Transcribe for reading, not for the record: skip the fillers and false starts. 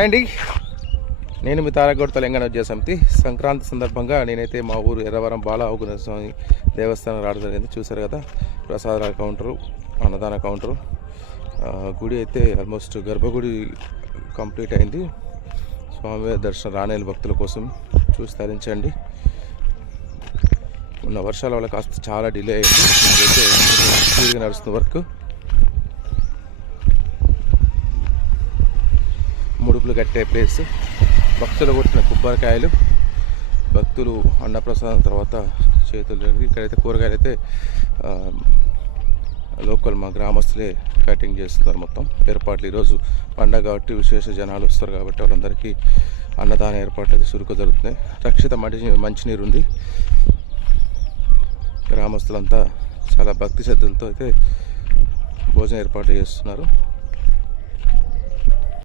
అండి, నేను మీ తారగౌడ్ తెలంగాణ విద్యా సమితి. సంక్రాంతి సందర్భంగా నేనైతే మా ఊరు ఎర్రవరం బాలఆవుకున్న స్వామి దేవస్థానం రావడం జరిగింది. చూసారు కదా, ప్రసాదాల కౌంటరు, అన్నదాన కౌంటరు. గుడి అయితే ఆల్మోస్ట్ గర్భగుడి కంప్లీట్ అయింది. స్వామివారి దర్శనం రానేల భక్తుల కోసం చూసి తరించండి. ఉన్న వర్షాల వల్ల కాస్త చాలా డిలే అయింది. ఇదైతే స్పీడ్గా నడుస్తున్న వర్క్. ముడుపులు కట్టే ప్లేస్, భక్తులు కొట్టిన కొబ్బరికాయలు, భక్తులు అన్నప్రసాదం తర్వాత చేతులు. ఇక్కడైతే కూరగాయలు అయితే లోకల్ మా గ్రామస్తులే కటింగ్ చేస్తున్నారు. మొత్తం ఏర్పాట్లు ఈరోజు పండగ కాబట్టి విశేష జనాలు వస్తారు కాబట్టి వాళ్ళందరికీ అన్నదాన ఏర్పాట్లు అయితే చురుకు జరుగుతున్నాయి. రక్షిత మంచినీరు ఉంది. గ్రామస్తులంతా చాలా భక్తి శ్రద్ధలతో అయితే భోజన ఏర్పాట్లు చేస్తున్నారు.